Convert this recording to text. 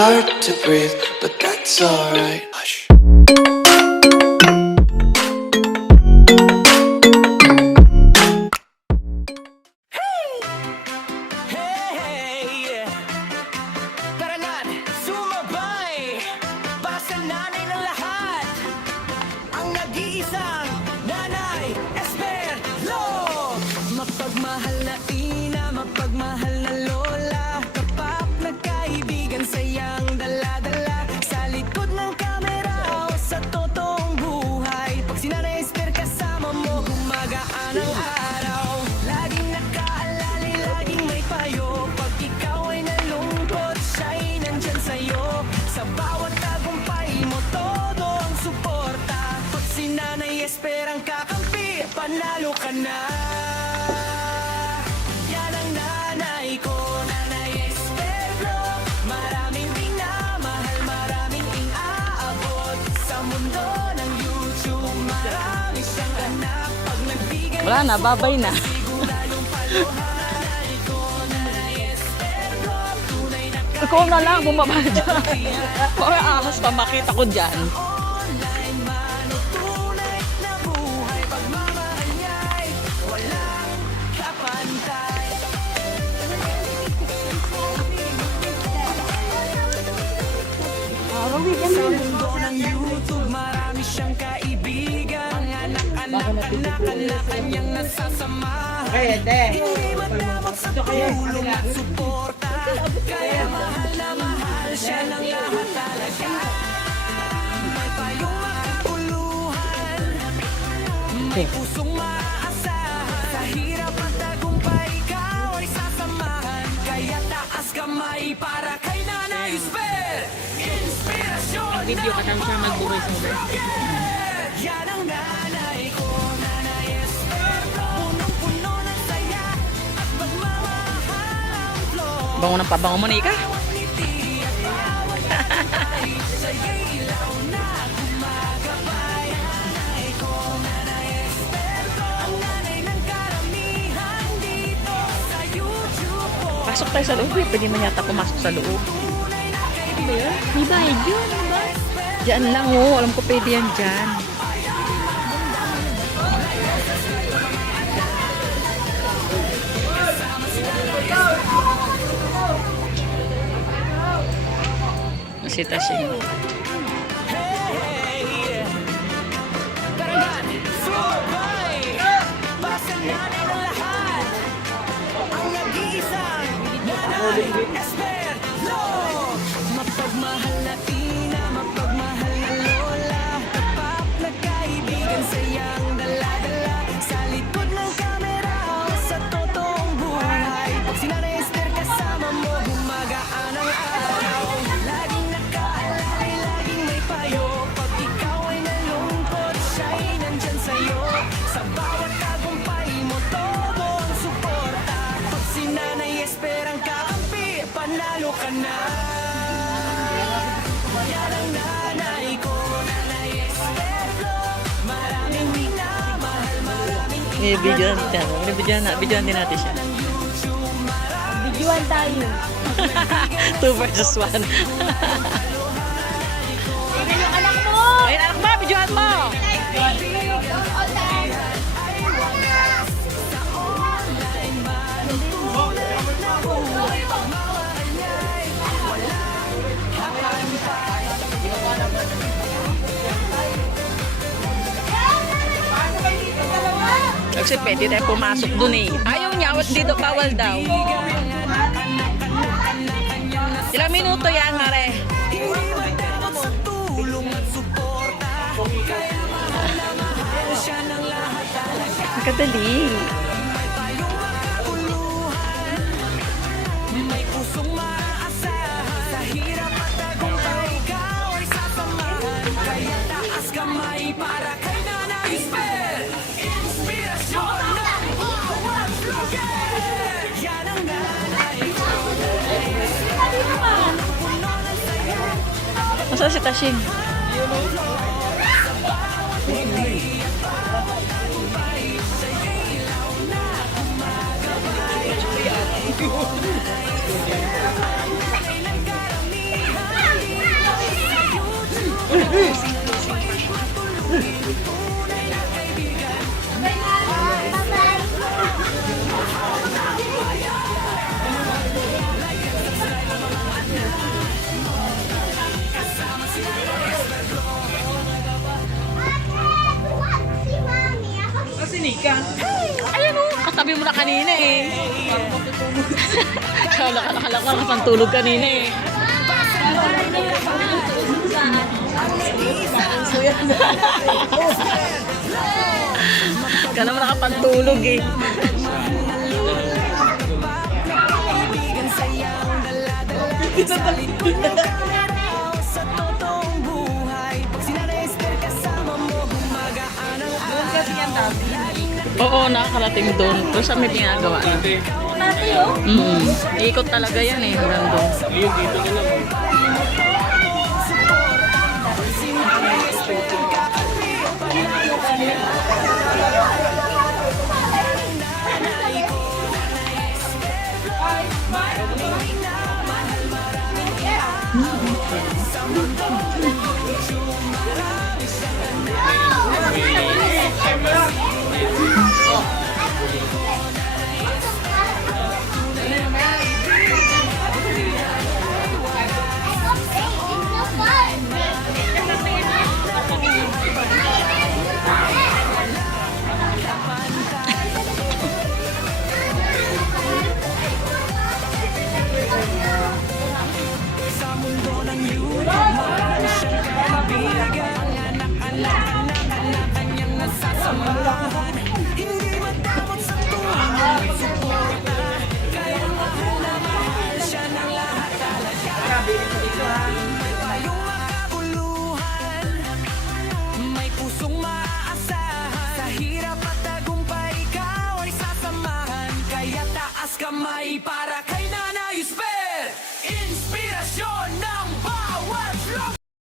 hard to breathe, but that's alright. Hush. Mapagmahal na ina, mapagmahal na lola, kapak na kaibigan, sayang dala-dala sa likod ng kamera o sa totoong buhay. Pag sinanay Esther kasama mo, gumagaan ang araw. Laging nakaalali, laging may payo. Pag ikaw ay nalungkot, siya'y nandyan sa'yo. Sa bawat tagumpay mo, todo ang suporta. Pag sinanay Esther ang kakampi, panalo ka na. Wala na, babay na. Ikaw na lang, bumaba dyan. Mga ahas pa makita ko dyan. Sa mundo ng YouTube, marami siyang kaibigan. Anak-anak na kanyang nasasama. Hindi matamot sa tulong at suporta. Kaya mahal na mahal siya ng lahat talaga. May payong makikuluhan, may pusong maaasahan. Sa hirap at tagumpay, ikaw ay sasamahan. Kaya taas kamay para kay Nanay Esper. Inspirasyon Video ka siya mag-voice over. yan ang nanay ko, Nanay Esper. Punong-puno ng saya at pagmamahal ang flow. Bango ng pabango mo, Nika. Ngiti at bawat bagay, siya'y ilaw na gumagabay. Nanay ko, Nanay Esper, ang nanay ng karamihan dito sa YouTube ko. Pasok tayo sa loob. Pwede man yata pumasok sa loob. May bayad yun, diba? Diyan lang, oh. Alam ko pwede yan dyan. Masita siya. Tarahan, subay, basta nanay ng lahat. Ang nag-iisang Nanay Esper, mapagmahal na ina, mapagmahal na lola, tapat na kaibigan, sayang dala-dala sa likod ng kamera o sa totoong buhay. Pag si Nanay Esper kasama mo, gumagaan ang araw. Laging nakaalala, laging may payo. Pag ikaw ay nalungkot, siya'y nandyan sa'yo. Sa bawat tagumpay mo, todo ang suporta. Pag si Nanay Esper ang kakampi, panalo ka na. Yan ang nanay ko, Nanay Esper. Maraming minamahal, maraming May video natin. May video din natin siya. Videoan tayo. 2 versus 1. Tingnan yung anak mo! Ayun, anak mo, videohan mo! Kasi pwede tayo pumasok dun eh. Ayaw niya, dito bawal daw. Ilang minuto yan, Mare? hindi matamot sa tulong at suporta. Kaya mahal na mahal siya ng lahat talaga. Magkadali. May pusong maaasahan. Sa hirap at tagumpay, ikaw ay sasamahan. Kaya taas kamay para kay Nanay Esper. Inspirasyon ng bawat vlogger. Yan ang nanay ko, Nanay Esper. Puno ng saya. Masaan si Tashin? Kasi Nika. Ayan o, katabi mo na kanina eh. Kala ko nakapantulog kanina eh. Kala mo nakapantulog eh. Sa totoong buhay, pag sinarester kasama mo, gumagaan ang Doon kasi yan dati. Oo, nakakarating doon. Pero sa may ginagawa na. Ikot talaga yan eh, hanggang doon. Ayun, dito na lang. kanyang nasasama.